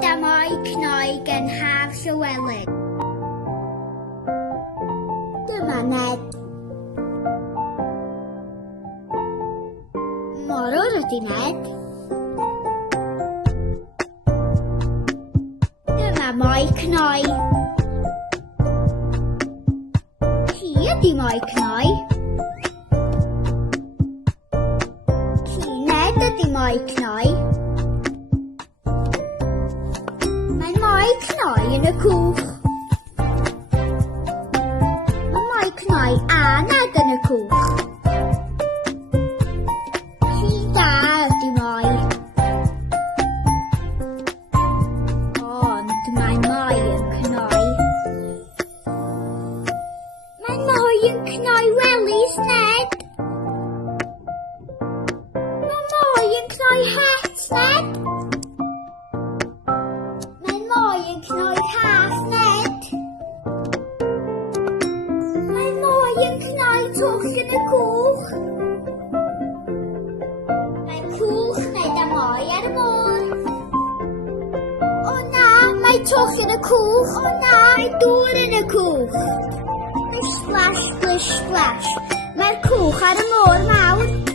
gyda Moi Cnoi Gan Haf Llewelyn. Dyma Ned. Morwr ydi Ned. Dyma Moi Cnoi. Ci ydi Moi Cnoi. Ci Ned ydi Moi Cnoi. Mae Moi Cnoi yn y cwch. Mae Moi Cnoi a Ned yn y cwch. Ci da ydi Moi. Ond mae Moi yn cnoi. Mae Moi yn cnoi welis Ned. Mae Moi yn cnoi het Ned. Mae Moi yn cnoi half Ned. Mae Moi yn cnoi twll yn y cwch. Mae cwch Ned a Moi ar y môr. O na, mae twll yn y cwch. O na, mae dŵr yn y cwch. Splash, splish, splash. Mae'r cwch ar y môr mawr.